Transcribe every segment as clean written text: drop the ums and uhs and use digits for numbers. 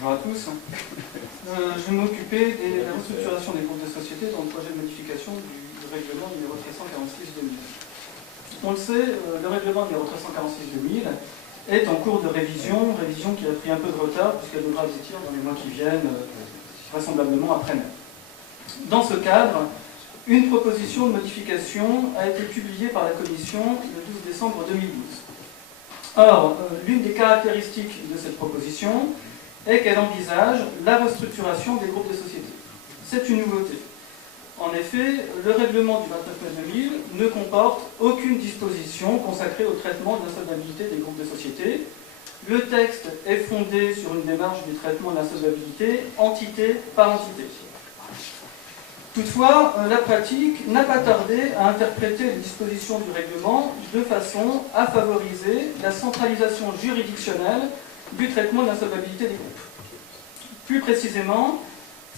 Bonjour à tous. Je vais m'occuper de la restructuration des groupes de sociétés dans le projet de modification du règlement numéro 1346-2000. On le sait, le règlement numéro 1346-2000 est en cours de révision qui a pris un peu de retard puisqu'elle devra aboutir dans les mois qui viennent, vraisemblablement après mai. Dans ce cadre, une proposition de modification a été publiée par la Commission le 12 décembre 2012. Or, l'une des caractéristiques de cette proposition est qu'elle envisage la restructuration des groupes de sociétés. C'est une nouveauté. En effet, le règlement du 29 mai 2000 ne comporte aucune disposition consacrée au traitement de l'insolvabilité des groupes de sociétés. Le texte est fondé sur une démarche du traitement de l'insolvabilité entité par entité. Toutefois, la pratique n'a pas tardé à interpréter les dispositions du règlement de façon à favoriser la centralisation juridictionnelle du traitement de l'insolvabilité des groupes. Plus précisément,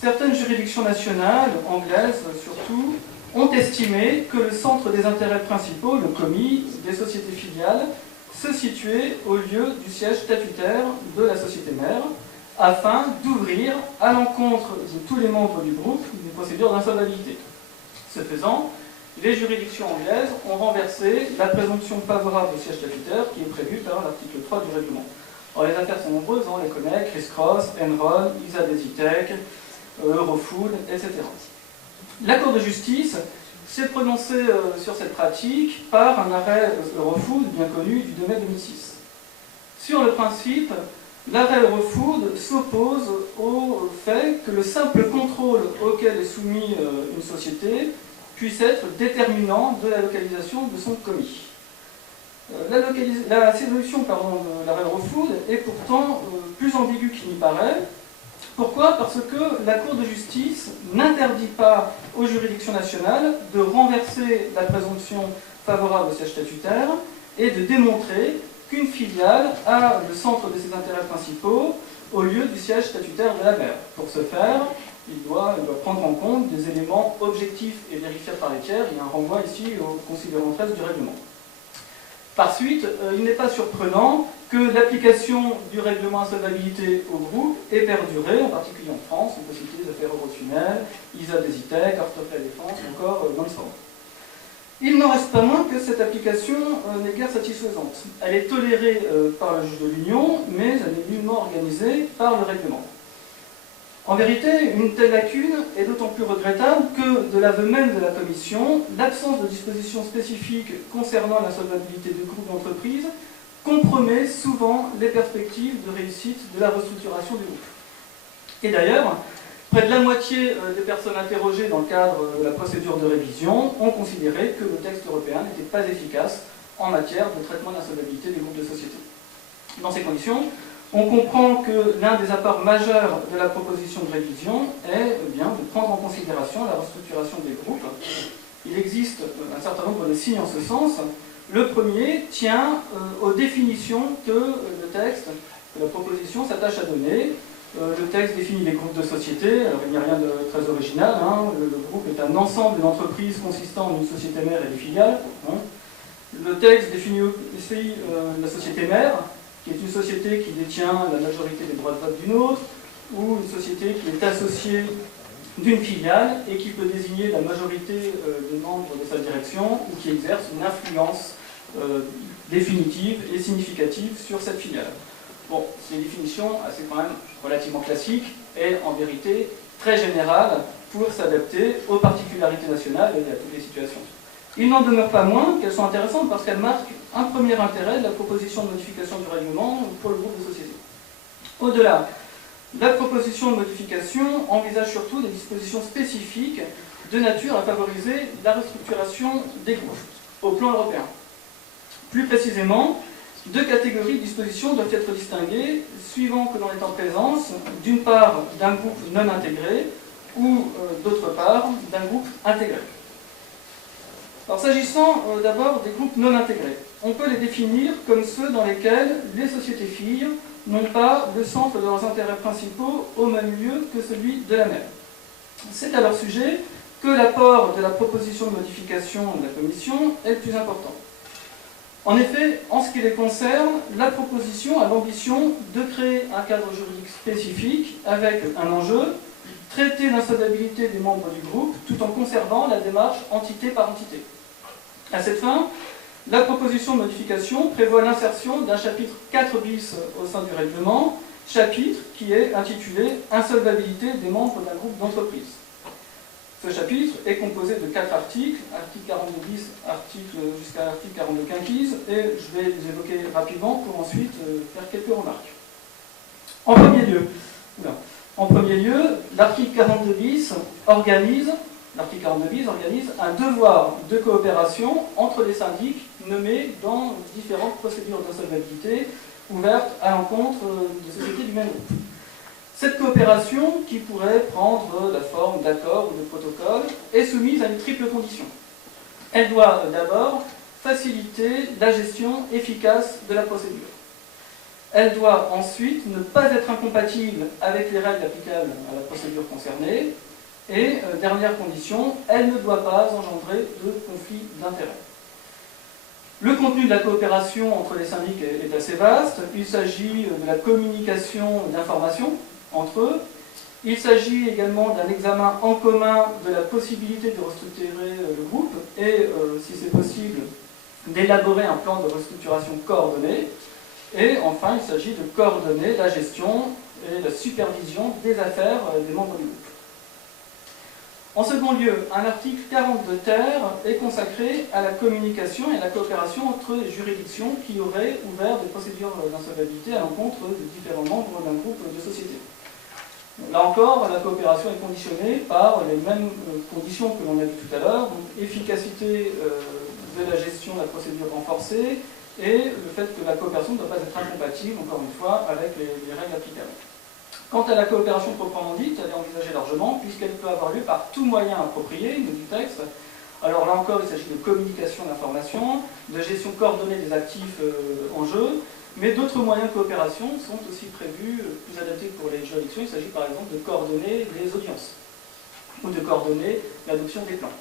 certaines juridictions nationales, anglaises surtout, ont estimé que le centre des intérêts principaux, le COMI, des sociétés filiales, se situait au lieu du siège statutaire de la société mère, afin d'ouvrir à l'encontre de tous les membres du groupe une procédure d'insolvabilité. Ce faisant, les juridictions anglaises ont renversé la présomption favorable au siège statutaire qui est prévue par l'article 3 du règlement. Alors, les affaires sont nombreuses, on les connaît, Chris Cross, Enron, ISA Desitec, Eurofood, etc. La Cour de justice s'est prononcée sur cette pratique par un arrêt Eurofood bien connu du 2 mai 2006. Sur le principe, l'arrêt Eurofood s'oppose au fait que le simple contrôle auquel est soumis une société puisse être déterminant de la localisation de son commis. La solution de l'arrêt Eurofood est pourtant plus ambiguë qu'il n'y paraît. Pourquoi ? Parce que la Cour de justice n'interdit pas aux juridictions nationales de renverser la présomption favorable au siège statutaire et de démontrer qu'une filiale a le centre de ses intérêts principaux au lieu du siège statutaire de la mère. Pour ce faire, il doit prendre en compte des éléments objectifs et vérifiables par les tiers. Il y a un renvoi ici au considérant 13 du règlement. Par suite, il n'est pas surprenant que l'application du règlement insolvabilité au groupe ait perduré, en particulier en France. On peut citer les affaires Eurotunnel, ISA Desitec, Artofel Défense, ou encore Nonstop. Il n'en reste pas moins que cette application n'est guère satisfaisante. Elle est tolérée par le juge de l'Union, mais elle n'est nullement organisée par le règlement. En vérité, une telle lacune est d'autant plus regrettable que, de l'aveu même de la Commission, l'absence de dispositions spécifiques concernant l'insolvabilité du groupe d'entreprise compromet souvent les perspectives de réussite de la restructuration du groupe. Et d'ailleurs, près de la moitié des personnes interrogées dans le cadre de la procédure de révision ont considéré que le texte européen n'était pas efficace en matière de traitement d'insolvabilité des groupes de sociétés. Dans ces conditions, on comprend que l'un des apports majeurs de la proposition de révision est bien de prendre en considération la restructuration des groupes. Il existe un certain nombre de signes en ce sens. Le premier tient aux définitions que le texte, que la proposition s'attache à donner. Le texte définit les groupes de sociétés, alors il n'y a rien de très original, le groupe est un ensemble d'entreprises consistant en une société mère et des filiales. Le texte définit aussi la société mère, qui est une société qui détient la majorité des droits de vote d'une autre, ou une société qui est associée d'une filiale et qui peut désigner la majorité des membres de sa direction ou qui exerce une influence définitive et significative sur cette filiale. Bon, c'est une définition assez quand même relativement classique et en vérité très générale pour s'adapter aux particularités nationales et à toutes les situations. Il n'en demeure pas moins qu'elles sont intéressantes parce qu'elles marquent un premier intérêt de la proposition de modification du règlement pour le groupe de sociétés. Au-delà, la proposition de modification envisage surtout des dispositions spécifiques de nature à favoriser la restructuration des groupes au plan européen. Plus précisément, deux catégories de dispositions doivent être distinguées suivant que l'on est en présence, d'une part, d'un groupe non intégré ou, d'autre part, d'un groupe intégré. Alors, s'agissant d'abord des groupes non intégrés, on peut les définir comme ceux dans lesquels les sociétés filles n'ont pas le centre de leurs intérêts principaux au même lieu que celui de la mère. C'est à leur sujet que l'apport de la proposition de modification de la Commission est le plus important. En effet, en ce qui les concerne, la proposition a l'ambition de créer un cadre juridique spécifique avec un enjeu, traiter l'insolvabilité des membres du groupe tout en conservant la démarche entité par entité. À cette fin, la proposition de modification prévoit l'insertion d'un chapitre 4 bis au sein du règlement, chapitre qui est intitulé « Insolvabilité des membres d'un groupe d'entreprise ». Ce chapitre est composé de 4 articles, article 42 bis, article jusqu'à l'article 42 quinquis, et je vais les évoquer rapidement pour ensuite faire quelques remarques. En premier lieu, l'article 42 bis organise un devoir de coopération entre les syndics nommés dans différentes procédures d'insolvabilité ouvertes à l'encontre des sociétés du même groupe. Cette coopération, qui pourrait prendre la forme d'accords ou de protocoles, est soumise à une triple condition. Elle doit d'abord faciliter la gestion efficace de la procédure. Elle doit ensuite ne pas être incompatible avec les règles applicables à la procédure concernée. Et, dernière condition, elle ne doit pas engendrer de conflit d'intérêts. Le contenu de la coopération entre les syndics est assez vaste. Il s'agit de la communication d'informations entre eux. Il s'agit également d'un examen en commun de la possibilité de restructurer le groupe et, si c'est possible, d'élaborer un plan de restructuration coordonné. Et enfin, il s'agit de coordonner la gestion et la supervision des affaires des membres du groupe. En second lieu, un article 42 ter est consacré à la communication et à la coopération entre les juridictions qui auraient ouvert des procédures d'insolvabilité à l'encontre de différents membres d'un groupe de sociétés. Là encore, la coopération est conditionnée par les mêmes conditions que l'on a vu tout à l'heure, donc efficacité de la gestion de la procédure renforcée et le fait que la coopération ne doit pas être incompatible, encore une fois, avec les règles applicables. Quant à la coopération proprement dite, elle est envisagée largement, puisqu'elle peut avoir lieu par tout moyen approprié, nous dit le texte. Alors là encore, il s'agit de communication d'informations, de gestion coordonnée des actifs en jeu, mais d'autres moyens de coopération sont aussi prévus, plus adaptés pour les juridictions. Il s'agit par exemple de coordonner les audiences, ou de coordonner l'adoption des plans.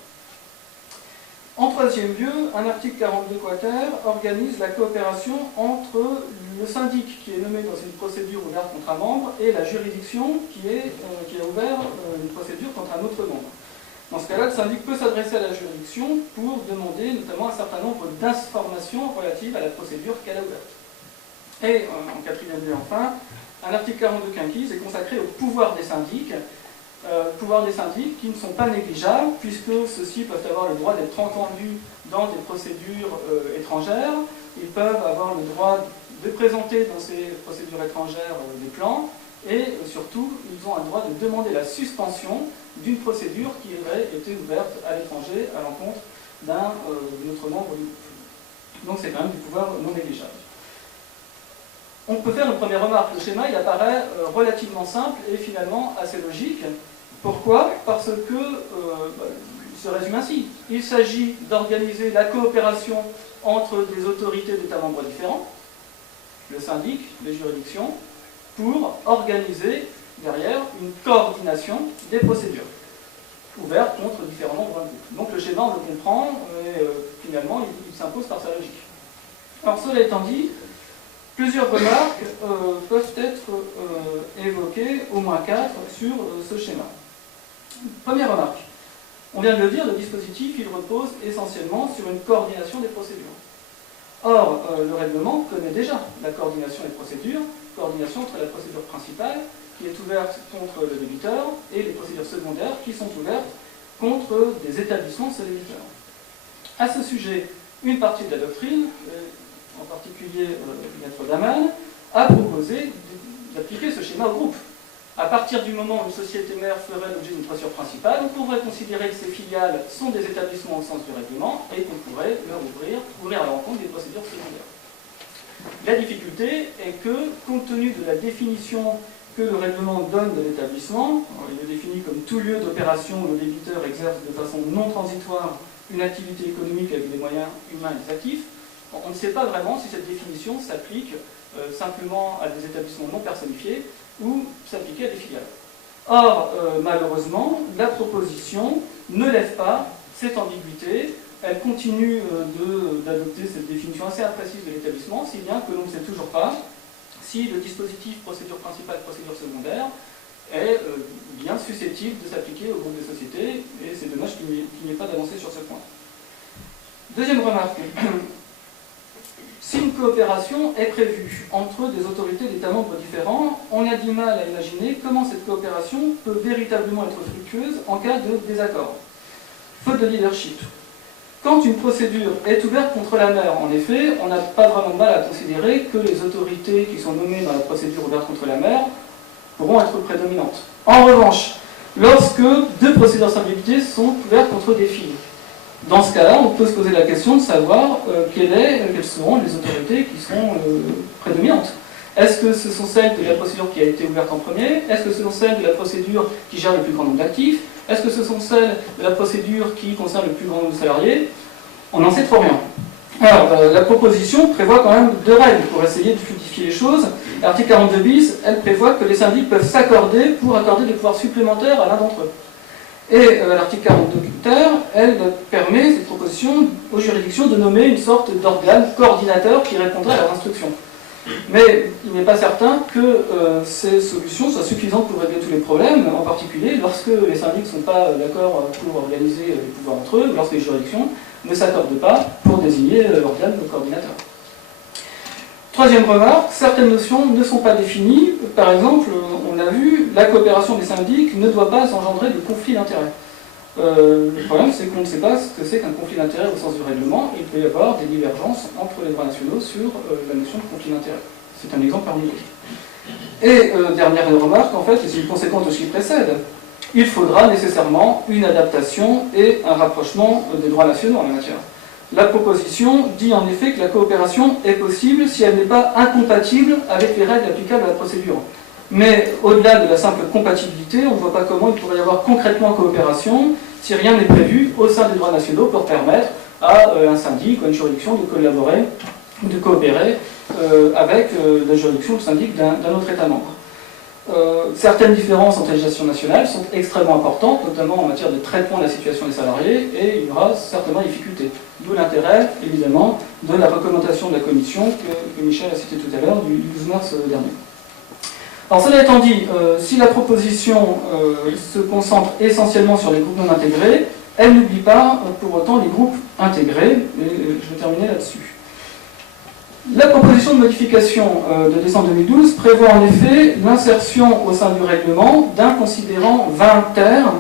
En troisième lieu, un article 42 quater organise la coopération entre le syndic qui est nommé dans une procédure ouverte contre un membre et la juridiction qui a ouvert une procédure contre un autre membre. Dans ce cas-là, le syndic peut s'adresser à la juridiction pour demander notamment un certain nombre d'informations relatives à la procédure qu'elle a ouverte. Et en quatrième lieu, enfin, un article 42 quinquis est consacré au pouvoir des syndics. Pouvoir des syndics qui ne sont pas négligeables, puisque ceux-ci peuvent avoir le droit d'être entendus dans des procédures étrangères, ils peuvent avoir le droit de présenter dans ces procédures étrangères des plans, et surtout, ils ont un droit de demander la suspension d'une procédure qui aurait été ouverte à l'étranger à l'encontre d'un autre membre du groupe. Donc c'est quand même du pouvoir non négligeable. On peut faire une première remarque. Le schéma, il apparaît relativement simple et finalement assez logique. Pourquoi? Parce que, il se résume ainsi. Il s'agit d'organiser la coopération entre des autorités d'États membres différents, le syndic, les juridictions, pour organiser derrière une coordination des procédures ouvertes contre différents membres d'un groupe. Donc le schéma, on le comprend, et finalement, il s'impose par sa logique. Alors cela étant dit, plusieurs remarques peuvent être évoquées, au moins 4, sur ce schéma. Première remarque. On vient de le dire, le dispositif, il repose essentiellement sur une coordination des procédures. Or, le règlement connaît déjà la coordination des procédures, coordination entre la procédure principale, qui est ouverte contre le débiteur, et les procédures secondaires, qui sont ouvertes contre des établissements de ce débiteur. À ce sujet, une partie de la doctrine, en particulier Maître Daman, a proposé d'appliquer ce schéma au groupe. À partir du moment où une société mère ferait l'objet d'une procédure principale, on pourrait considérer que ses filiales sont des établissements au sens du règlement et qu'on pourrait leur ouvrir à l'encontre des procédures secondaires. La difficulté est que, compte tenu de la définition que le règlement donne de l'établissement, il le définit comme tout lieu d'opération où le débiteur exerce de façon non transitoire une activité économique avec des moyens humains et des actifs, on ne sait pas vraiment si cette définition s'applique simplement à des établissements non personnifiés ou s'appliquer à des filiales. Or, malheureusement, la proposition ne lève pas cette ambiguïté elle continue d'adopter cette définition assez imprécise de l'établissement, si bien que l'on ne sait toujours pas si le dispositif procédure principale, procédure secondaire est bien susceptible de s'appliquer au groupe de sociétés, et c'est dommage qu'il n'y ait pas d'avancée sur ce point. Deuxième remarque. Si une coopération est prévue entre des autorités d'États membres différents, on a du mal à imaginer comment cette coopération peut véritablement être fructueuse en cas de désaccord. Faute de leadership. Quand une procédure est ouverte contre la mer, en effet, on n'a pas vraiment de mal à considérer que les autorités qui sont nommées dans la procédure ouverte contre la mer pourront être prédominantes. En revanche, lorsque deux procédures de simplification sont ouvertes contre des filles, dans ce cas-là, on peut se poser la question de savoir quelles seront les autorités qui seront prédominantes. Est-ce que ce sont celles de la procédure qui a été ouverte en premier? Est-ce que ce sont celles de la procédure qui gère le plus grand nombre d'actifs? Est-ce que ce sont celles de la procédure qui concerne le plus grand nombre de salariés? On n'en sait trop rien. Alors, la proposition prévoit quand même deux règles pour essayer de fluidifier les choses. L'article 42 bis, elle prévoit que les syndics peuvent s'accorder pour accorder des pouvoirs supplémentaires à l'un d'entre eux. Et l'article 42 quater, elle permet, cette proposition, aux juridictions de nommer une sorte d'organe coordinateur qui répondrait à leurs instructions. Mais il n'est pas certain que ces solutions soient suffisantes pour régler tous les problèmes, en particulier lorsque les syndics ne sont pas d'accord pour organiser les pouvoirs entre eux, ou lorsque les juridictions ne s'accordent pas pour désigner l'organe coordinateur. Troisième remarque, certaines notions ne sont pas définies. Par exemple, on l'a vu, la coopération des syndics ne doit pas engendrer de conflit d'intérêts. Le problème, c'est qu'on ne sait pas ce que c'est qu'un conflit d'intérêts au sens du règlement, et il peut y avoir des divergences entre les droits nationaux sur la notion de conflit d'intérêts. C'est un exemple parmi d'autres. Et dernière remarque, en fait, et c'est une conséquence de ce qui précède, il faudra nécessairement une adaptation et un rapprochement des droits nationaux en la matière. La proposition dit en effet que la coopération est possible si elle n'est pas incompatible avec les règles applicables à la procédure. Mais au-delà de la simple compatibilité, on ne voit pas comment il pourrait y avoir concrètement coopération si rien n'est prévu au sein des droits nationaux pour permettre à un syndic ou à une juridiction de collaborer ou de coopérer avec la juridiction ou le syndic d'un autre État membre. Certaines différences entre les législations nationales sont extrêmement importantes, notamment en matière de traitement de la situation des salariés, et il y aura certainement difficultés. D'où l'intérêt, évidemment, de la recommandation de la Commission que Michel a citée tout à l'heure, du 12 mars dernier. Alors cela étant dit, si la proposition se concentre essentiellement sur les groupes non intégrés, elle n'oublie pas pour autant les groupes intégrés, et je vais terminer là-dessus. La proposition de modification de décembre 2012 prévoit en effet l'insertion au sein du règlement d'un considérant 20 termes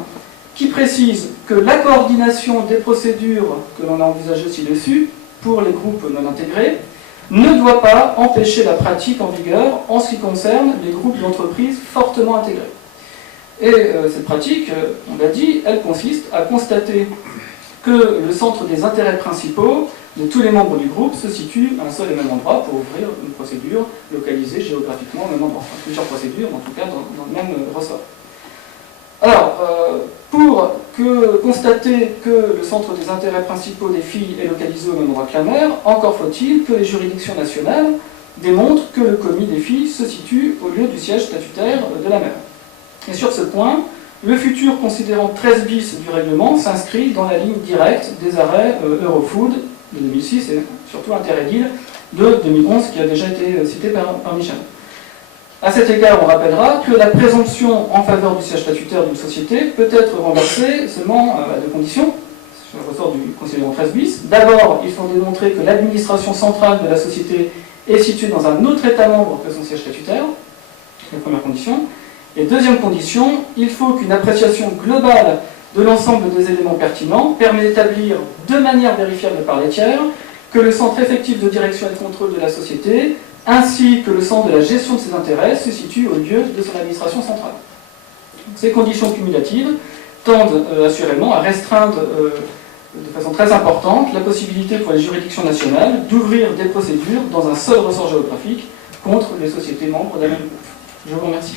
qui précise que la coordination des procédures que l'on a envisagées ci-dessus pour les groupes non intégrés ne doit pas empêcher la pratique en vigueur en ce qui concerne les groupes d'entreprises fortement intégrés. Et cette pratique, on l'a dit, elle consiste à constater que le centre des intérêts principaux de tous les membres du groupe se situe à un seul et même endroit pour ouvrir une procédure localisée géographiquement au même endroit. Enfin, plusieurs procédures, en tout cas dans le même ressort. Alors, pour constater que le centre des intérêts principaux des filles est localisé au même endroit que la mère, encore faut-il que les juridictions nationales démontrent que le commis des filles se situe au lieu du siège statutaire de la mère. Et sur ce point, le futur considérant 13 bis du règlement s'inscrit dans la ligne directe des arrêts Eurofood de 2006 et surtout Interrégil de 2011 qui a déjà été cité par Michel. À cet égard, on rappellera que la présomption en faveur du siège statutaire d'une société peut être renversée seulement à deux conditions, sur le ressort du considérant 13 bis. D'abord, il faut démontrer que l'administration centrale de la société est située dans un autre État membre que son siège statutaire, c'est la première condition. Et deuxième condition, il faut qu'une appréciation globale de l'ensemble des éléments pertinents permet d'établir de manière vérifiable par les tiers que le centre effectif de direction et de contrôle de la société ainsi que le centre de la gestion de ses intérêts se situe au lieu de son administration centrale. Ces conditions cumulatives tendent assurément à restreindre de façon très importante la possibilité pour les juridictions nationales d'ouvrir des procédures dans un seul ressort géographique contre les sociétés membres d'un même groupe. Je vous remercie.